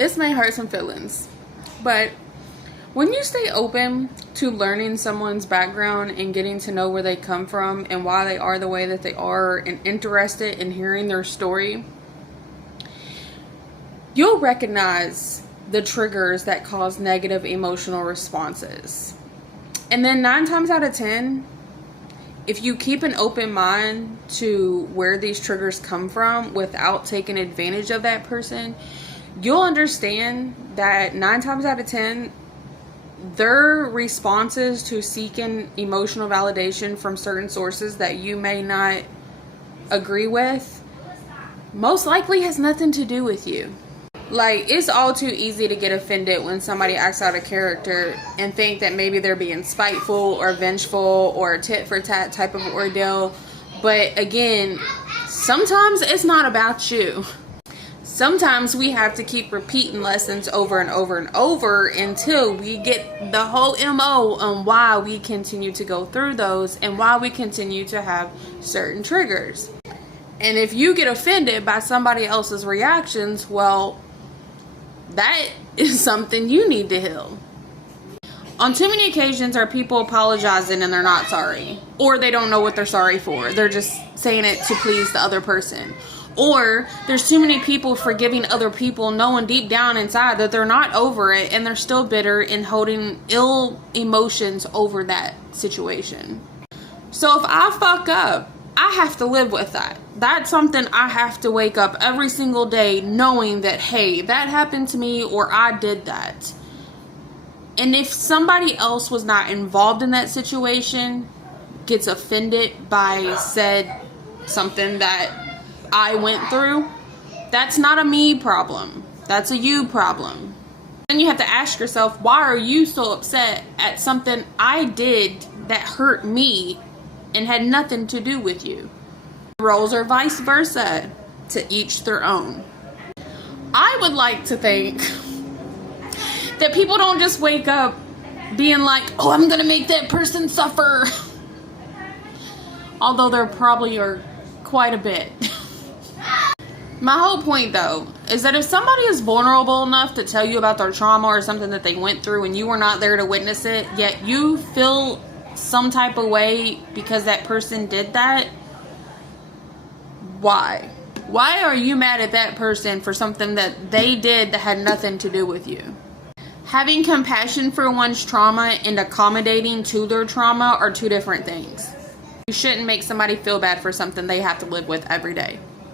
This may hurt some feelings, but when you stay open to learning someone's background and getting to know where they come from and why they are the way that they are, and interested in hearing their story, you'll recognize the triggers that cause negative emotional responses. And then 9 times out of 10, if you keep an open mind to where these triggers come from without taking advantage of that person, you'll understand that 9 times out of 10, their responses to seeking emotional validation from certain sources that you may not agree with most likely has nothing to do with you. Like, it's all too easy to get offended when somebody acts out of character and think that maybe they're being spiteful or vengeful or a tit for tat type of ordeal. But again, sometimes it's not about you. Sometimes we have to keep repeating lessons over and over and over until we get the whole MO on why we continue to go through those and why we continue to have certain triggers. And if you get offended by somebody else's reactions, well, that is something you need to heal. On too many occasions are people apologizing and they're not sorry. Or they don't know what they're sorry for. They're just saying it to please the other person. Or there's too many people forgiving other people, knowing deep down inside that they're not over it and they're still bitter and holding ill emotions over that situation. So if I fuck up, I have to live with that. That's something I have to wake up every single day knowing that, hey, that happened to me or I did that. And if somebody else was not involved in that situation, gets offended by said something that I went through, that's not a me problem. That's a you problem. Then you have to ask yourself, why are you so upset at something I did that hurt me and had nothing to do with you? Roles are vice versa, to each their own. I would like to think that people don't just wake up being like, oh, I'm gonna make that person suffer. Although there probably are quite a bit. My whole point though is that if somebody is vulnerable enough to tell you about their trauma or something that they went through and you were not there to witness it, yet you feel some type of way because that person did that, why? Why are you mad at that person for something that they did that had nothing to do with you? Having compassion for one's trauma and accommodating to their trauma are two different things. You shouldn't make somebody feel bad for something they have to live with every day.